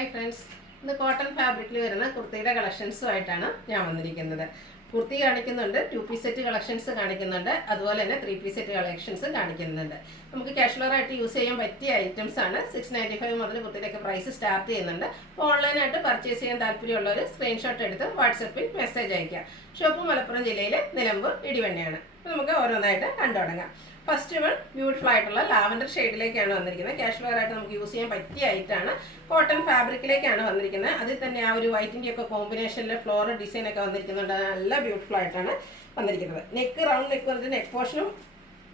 Hi friends, ഇന്ന് cotton ഫാബ്രിക്കിൽ വരുന്ന കുർത്തിയുടെ കളക്ഷൻസുമായിട്ടാണ് ഞാൻ വന്നിരിക്കുന്നത്. കുർത്തി കാണിക്കുന്നുണ്ട്, 2 പീസ് സെറ്റ് കളക്ഷൻസ് കാണിക്കുന്നുണ്ട്, അതുപോലെ തന്നെ 3 പീസ് സെറ്റ് കളക്ഷൻസ് കാണിക്കുന്നുണ്ട്. നമുക്ക് കാഷ്വലറായിട്ട് യൂസ് ചെയ്യാൻ പറ്റിയ ഐറ്റംസ് ആണ്. 695 മുതൽ കുർത്തിയുടെയൊക്കെ പ്രൈസ് സ്റ്റാർട്ട് ചെയ്യുന്നുണ്ട്. അപ്പോൾ ഓൺലൈനായിട്ട് പർച്ചേസ് ചെയ്യാൻ താല്പര്യമുള്ളവർ സ്ക്രീൻഷോട്ട് എടുത്ത് വാട്സപ്പിൽ മെസ്സേജ് അയക്കുക. ഷോപ്പ് മലപ്പുറം ജില്ലയിലെ നിലമ്പൂർ ഇടിവണ്ണയാണ്. അപ്പോൾ നമുക്ക് ഓരോന്നായിട്ട് കണ്ടു തുടങ്ങാം. ഫസ്റ്റ് വൺ ബ്യൂട്ടിഫുൾ ആയിട്ടുള്ള ലാവൻഡർ ഷെയ്ഡിലേക്കാണ് വന്നിരിക്കുന്നത്. കാഷ്വൽ ആയിട്ട് നമുക്ക് യൂസ് ചെയ്യാൻ പറ്റിയ ഐറ്റാണ്. കോട്ടൺ ഫാബ്രിക്കിലേക്കാണ് വന്നിരിക്കുന്നത്. അതിൽ തന്നെ ആ ഒരു വൈറ്റിൻ്റെ ഒക്കെ കോമ്പിനേഷനിൽ ഫ്ലോറൽ ഡിസൈൻ ഒക്കെ വന്നിരിക്കുന്നുണ്ട്. നല്ല ബ്യൂട്ടിഫുൾ ആയിട്ടാണ് വന്നിരിക്കുന്നത്. നെക്ക് റൗണ്ട് നെക്ക് വന്നിട്ട് നെക്ക് പോർഷനും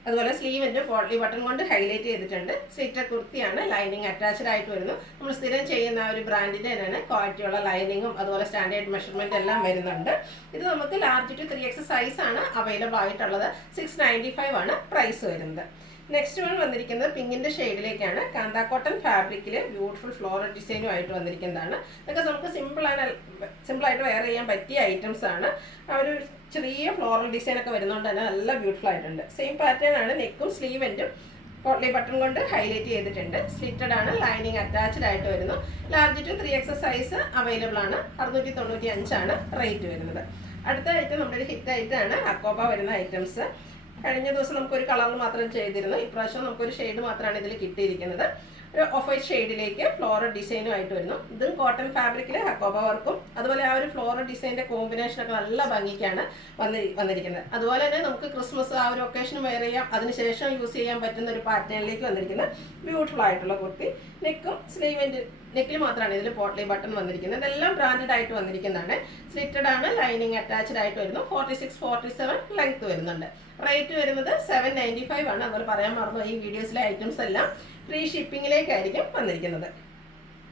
അതുപോലെ സ്ലീവിൻ്റെ പോട്ട്ലി ബട്ടൺ കൊണ്ട് ഹൈലൈറ്റ് ചെയ്തിട്ടുണ്ട്. സ്ലിറ്റർ കുർത്തിയാണ്, ലൈനിങ് അറ്റാച്ച്ഡ് ആയിട്ട് വരുന്നു. നമ്മൾ സ്ഥിരം ചെയ്യുന്ന ആ ഒരു ബ്രാൻഡിൻ്റെ തന്നെയാണ് ക്വാളിറ്റിയുള്ള ലൈനിങ്ങും അതുപോലെ സ്റ്റാൻഡേർഡ് മെഷർമെൻറ്റ് എല്ലാം വരുന്നുണ്ട്. ഇത് നമുക്ക് ലാർജ് ടു 3X സൈസാണ് അവൈലബിൾ ആയിട്ടുള്ളത്. 695 ആണ് പ്രൈസ് വരുന്നത്. നെക്സ്റ്റ് വൺ വന്നിരിക്കുന്നത് പിങ്കിൻ്റെ ഷെയ്ഡിലേക്കാണ്. കാന്ത കോട്ടൺ ഫാബ്രിക്കിൽ ബ്യൂട്ടിഫുൾ ഫ്ലോറൽ ഡിസൈനുമായിട്ട് വന്നിരിക്കുന്നതാണ്. ഇതൊക്കെ നമുക്ക് സിമ്പിളായിട്ട് വെയർ ചെയ്യാൻ പറ്റിയ ഐറ്റംസ് ആണ്. ആ ഒരു ചെറിയ ഫ്ലോറൽ ഡിസൈൻ ഒക്കെ വരുന്നതുകൊണ്ട് തന്നെ നല്ല ബ്യൂട്ടിഫുൾ ആയിട്ടുണ്ട്. സെയിം പാറ്റേൺ ആണ് നെക്കും സ്ലീവെൻറ്റും പോട്ട്ലി ബട്ടൺ കൊണ്ട് ഹൈലൈറ്റ് ചെയ്തിട്ടുണ്ട്. സ്ലിറ്റഡ് ആണ്, ലൈനിങ് അറ്റാച്ച്ഡ് ആയിട്ട് വരുന്നു. Large to 3X size available ആണ്. 695 ആണ് റേറ്റ് വരുന്നത്. അടുത്ത ഐറ്റം നമ്മുടെ ഒരു ഹിറ്റ് ആയിട്ടാണ് അക്കോബ വരുന്ന ഐറ്റംസ്. കഴിഞ്ഞ ദിവസം നമുക്കൊരു കളർ മാത്രം ചെയ്തിരുന്നു. ഇപ്രാവശ്യം നമുക്കൊരു ഷെയ്ഡ് മാത്രമാണ് ഇതിൽ കിട്ടിയിരിക്കുന്നത്. ഒരു ഓഫ് വൈറ്റ് ഷെയ്ഡിലേക്ക് ഫ്ലോറൽ ഡിസൈനും ആയിട്ട് വരുന്നു. ഇതും കോട്ടൺ ഫാബ്രിക്കിൽ ഹക്കോബ വർക്കും അതുപോലെ ആ ഒരു ഫ്ലോറൽ ഡിസൈൻ്റെ കോമ്പിനേഷനൊക്കെ നല്ല ഭംഗിക്കാണ് വന്നിരിക്കുന്നത്. അതുപോലെ തന്നെ നമുക്ക് ക്രിസ്മസ് ആ ഒരു ഒക്കേഷന് വെയർ ചെയ്യാം, അതിനുശേഷം യൂസ് ചെയ്യാൻ പറ്റുന്ന ഒരു പാറ്റേണിലേക്ക് വന്നിരിക്കുന്ന ബ്യൂട്ടിഫുൾ ആയിട്ടുള്ള കുർത്തി. നെക്കും സ്ലീവിൻ്റെ നെക്കിൽ മാത്രമാണ് ഇതിൽ പോട്ട്ലി ബട്ടൺ വന്നിരിക്കുന്നത്. ഇതെല്ലാം ബ്രാൻഡഡ് ആയിട്ട് വന്നിരിക്കുന്നതാണ്. സ്ലിറ്റഡ് ആണ്, ലൈനിങ് അറ്റാച്ച്ഡ് ആയിട്ട് വരുന്നു. 46-47 ലെങ്ത് വരുന്നുണ്ട്. റേറ്റ് വരുന്നത് 795 ആണ്. അതുപോലെ പറയാൻ മറന്നു, ഈ വീഡിയോസിലെ ഐറ്റംസ് എല്ലാം ഫ്രീ ഷിപ്പിങ്ങിലേക്കായിരിക്കും വന്നിരിക്കുന്നത്.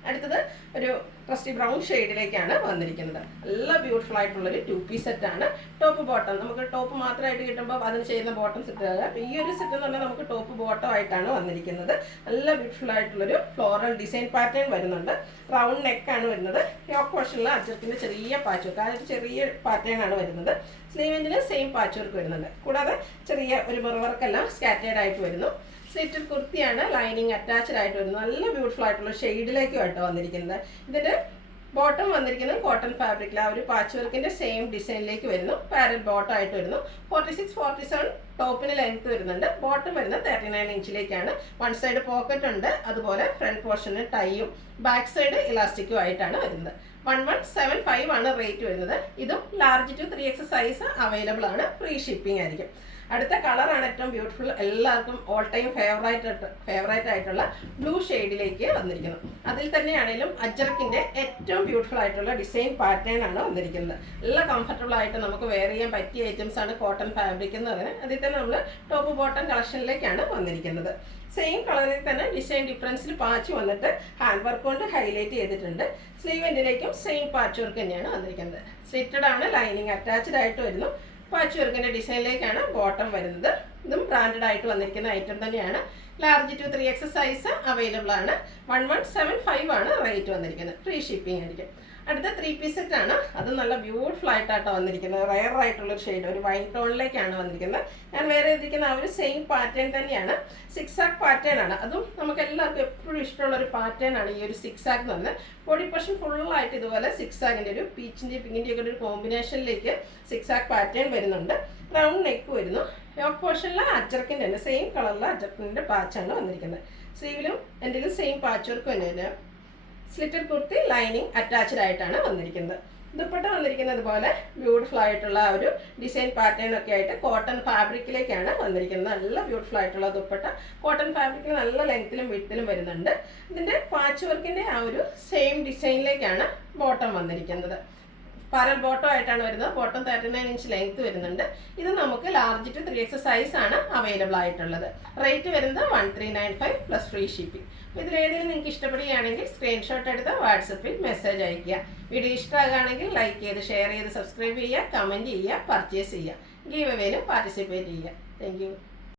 അടുത്തത് ഒരു ട്രസ്റ്റി ബ്രൗൺ ഷെയ്ഡിലേക്കാണ് വന്നിരിക്കുന്നത്. നല്ല ബ്യൂട്ടിഫുൾ ആയിട്ടുള്ളൊരു 2 പീസ് സെറ്റാണ്. ടോപ്പ് ബോട്ടം നമുക്ക് ടോപ്പ് മാത്രമായിട്ട് കിട്ടുമ്പോൾ അതിന് ചെയ്യുന്ന ബോട്ടം സെറ്റ്. ഈ ഒരു സെറ്റ് എന്ന് പറഞ്ഞാൽ നമുക്ക് ടോപ്പ് ബോട്ടം ആയിട്ടാണ് വന്നിരിക്കുന്നത്. നല്ല ബ്യൂട്ടിഫുൾ ആയിട്ടുള്ളൊരു ഫ്ലോറൽ ഡിസൈൻ പാറ്റേൺ വരുന്നുണ്ട്. റൗണ്ട് നെക്കാണ് വരുന്നത്. യോക്ക് പോർഷനിൽ അജർക്കിൻ്റെ ചെറിയ പാച്ച് വർക്ക്, അതായത് ചെറിയ പാറ്റേൺ ആണ് വരുന്നത്. സ്ലീവിൻ്റെ സെയിം പാച്ച് വർക്ക് വരുന്നുണ്ട്. കൂടാതെ ചെറിയ ഒരു വർക്കെല്ലാം സ്കാറ്റേഡ് ആയിട്ട് വരുന്നു. സ്ലിറ്റർ കുർത്തിയാണ്, ലൈനിങ് അറ്റാച്ച്ഡ് ആയിട്ട് വരുന്നത്. നല്ല ബ്യൂട്ടിഫുൾ ആയിട്ടുള്ള ഷെയ്ഡിലേക്കുമായിട്ട് വന്നിരിക്കുന്നത്. ഇതിൻ്റെ ബോട്ടം വന്നിരിക്കുന്നത് കോട്ടൺ ഫാബ്രിക്കിൽ ആ ഒരു പാച്ച് വർക്കിൻ്റെ സെയിം ഡിസൈനിലേക്ക് വരുന്നു. പാരൽ ബോട്ടം ആയിട്ട് വരുന്നു. 46-47 ടോപ്പിന് ലെങ്ത് വരുന്നുണ്ട്. ബോട്ടം വരുന്നത് 39 ഇഞ്ചിലേക്കാണ്. വൺ സൈഡ് പോക്കറ്റ് ഉണ്ട്, അതുപോലെ ഫ്രണ്ട് പോർഷന് ടൈയും ബാക്ക് സൈഡ് ഇലാസ്റ്റിക്കും ആയിട്ടാണ് വരുന്നത്. 1175 ആണ് റേറ്റ് വരുന്നത്. ഇതും large to 3X size available ആണ്. ഫ്രീ ഷിപ്പിംഗ് ആയിരിക്കും. അടുത്ത കളറാണ് ഏറ്റവും ബ്യൂട്ടിഫുൾ, എല്ലാവർക്കും ഓൾ ടൈം ഫേവറേറ്റ് ആയിട്ടുള്ള ബ്ലൂ ഷെയ്ഡിലേക്ക് വന്നിരിക്കുന്നത്. അതിൽ തന്നെയാണെങ്കിലും അജ്രക്കിൻ്റെ ഏറ്റവും ബ്യൂട്ടിഫുൾ ആയിട്ടുള്ള ഡിസൈൻ പാറ്റേൺ ആണ് വന്നിരിക്കുന്നത്. നല്ല കംഫർട്ടബിൾ ആയിട്ട് നമുക്ക് വെയർ ചെയ്യാൻ പറ്റിയ ഐറ്റംസ് ആണ് കോട്ടൺ ഫാബ്രിക് എന്ന് പറയുന്നത്. അതിൽ തന്നെ നമ്മൾ ടോപ്പ് ബോട്ടം കളക്ഷനിലേക്കാണ് വന്നിരിക്കുന്നത്. സെയിം കളറിൽ തന്നെ ഡിസൈൻ ഡിഫറൻസിൽ പാച്ച് വന്നിട്ട് ഹാൻഡ് വർക്ക് കൊണ്ട് ഹൈലൈറ്റ് ചെയ്തിട്ടുണ്ട്. സ്ലീവ് എൻഡിലേക്കും സെയിം പാച്ച് വർക്ക് തന്നെയാണ് വന്നിരിക്കുന്നത്. സ്ലിറ്റഡ് ആണ്, ലൈനിങ് അറ്റാച്ച്ഡ് ആയിട്ട് വരുന്നു. പാച്ച് വർക്കിൻ്റെ ഡിസൈനിലേക്കാണ് ബോട്ടം വരുന്നത്. ഇതും ബ്രാൻഡഡ് ആയിട്ട് വന്നിരിക്കുന്ന ഐറ്റം തന്നെയാണ്. Large to 3X size available ആണ്. 1175 ആണ് റേറ്റ് വന്നിരിക്കുന്നത്. ഫ്രീ ഷിപ്പിംഗ് ആയിരിക്കും. അടുത്ത 3 പീസ് സെറ്റ് ആണ്. അത് നല്ല ബ്യൂട്ടിഫുൾ ആയിട്ടാണ് വന്നിരിക്കുന്നത്. റയർ ആയിട്ടുള്ളൊരു ഷെയ്ഡ്, ഒരു വൈൻ ടോണിലേക്കാണ് വന്നിരിക്കുന്നത്. ഞാൻ വേറെ ചെയ്തിരിക്കുന്ന ആ ഒരു സെയിം പാറ്റേൺ തന്നെയാണ്. 6 ആക്ക് പാറ്റേൺ ആണ്. അതും നമുക്ക് എല്ലാവർക്കും എപ്പോഴും ഇഷ്ടമുള്ള ഒരു പാറ്റേൺ ആണ് ഈ ഒരു 6 ആക്ക് എന്ന് പറഞ്ഞാൽ. ബോഡി പോർഷൻ ഫുള്ളായിട്ട് ഇതുപോലെ 6 ആക്കിൻ്റെ ഒരു പീച്ചിൻ്റെ പിങ്കിൻ്റെ ഒക്കെ ഒരു കോമ്പിനേഷനിലേക്ക് 6 ആക്ക് പാറ്റേൺ വരുന്നുണ്ട്. റൗണ്ട് നെക്ക് വരുന്നു. യോക്ക് പോർഷനിൽ അജർക്കിൻ്റെ തന്നെ സെയിം കളറിലെ അജർക്കിൻ്റെ പാച്ചാണ് വന്നിരിക്കുന്നത്. സ്ലീവിലും എൻ്റെലും സെയിം പാച്ച് വർക്ക് തന്നെയാണ്. സ്ലിറ്റർ കുർത്തി, ലൈനിങ് അറ്റാച്ച്ഡ് ആയിട്ടാണ് വന്നിരിക്കുന്നത്. ദുപ്പട്ട വന്നിരിക്കുന്നത് പോലെ ബ്യൂട്ടിഫുൾ ആയിട്ടുള്ള ഒരു ഡിസൈൻ പാറ്റേൺ ഒക്കെ ആയിട്ട് കോട്ടൺ ഫാബ്രിക്കിലേക്കാണ് വന്നിരിക്കുന്നത്. നല്ല ബ്യൂട്ടിഫുൾ ആയിട്ടുള്ള ദുപ്പട്ട കോട്ടൺ ഫാബ്രിക്കിൽ നല്ല ലെങ്ത്തിലും വിഡ്ത്തിലും വരുന്നുണ്ട്. ഇതിൻ്റെ പാച്ച് വർക്കിൻ്റെ ആ ഒരു സെയിം ഡിസൈനിലേക്കാണ് ബോട്ടം വന്നിരിക്കുന്നത്. പാരൽ ബോട്ടം ആയിട്ടാണ് വരുന്നത്. ബോട്ടം 39 ഇഞ്ച് ലെങ്ത് വരുന്നുണ്ട്. ഇത് നമുക്ക് ലാർജ് ടു 3X സൈസ് ആണ് അവൈലബിൾ ആയിട്ടുള്ളത്. റേറ്റ് വരുന്നത് 1395 പ്ലസ് ഫ്രീ ഷിപ്പിംഗ്. ഇതിലേതെങ്കിലും നിങ്ങൾക്ക് ഇഷ്ടപ്പെടുകയാണെങ്കിൽ സ്ക്രീൻഷോട്ട് എടുത്ത് വാട്സപ്പിൽ മെസ്സേജ് അയയ്ക്കുക. വീഡിയോ ഇഷ്ടമാകുകയാണെങ്കിൽ ലൈക്ക് ചെയ്ത് ഷെയർ ചെയ്ത് സബ്സ്ക്രൈബ് ചെയ്യുക, കമൻറ്റ് ചെയ്യുക, പർച്ചേസ് ചെയ്യുക. ഗീവ് അവേയിലും പാർട്ടിസിപ്പേറ്റ് ചെയ്യുക. Thank you.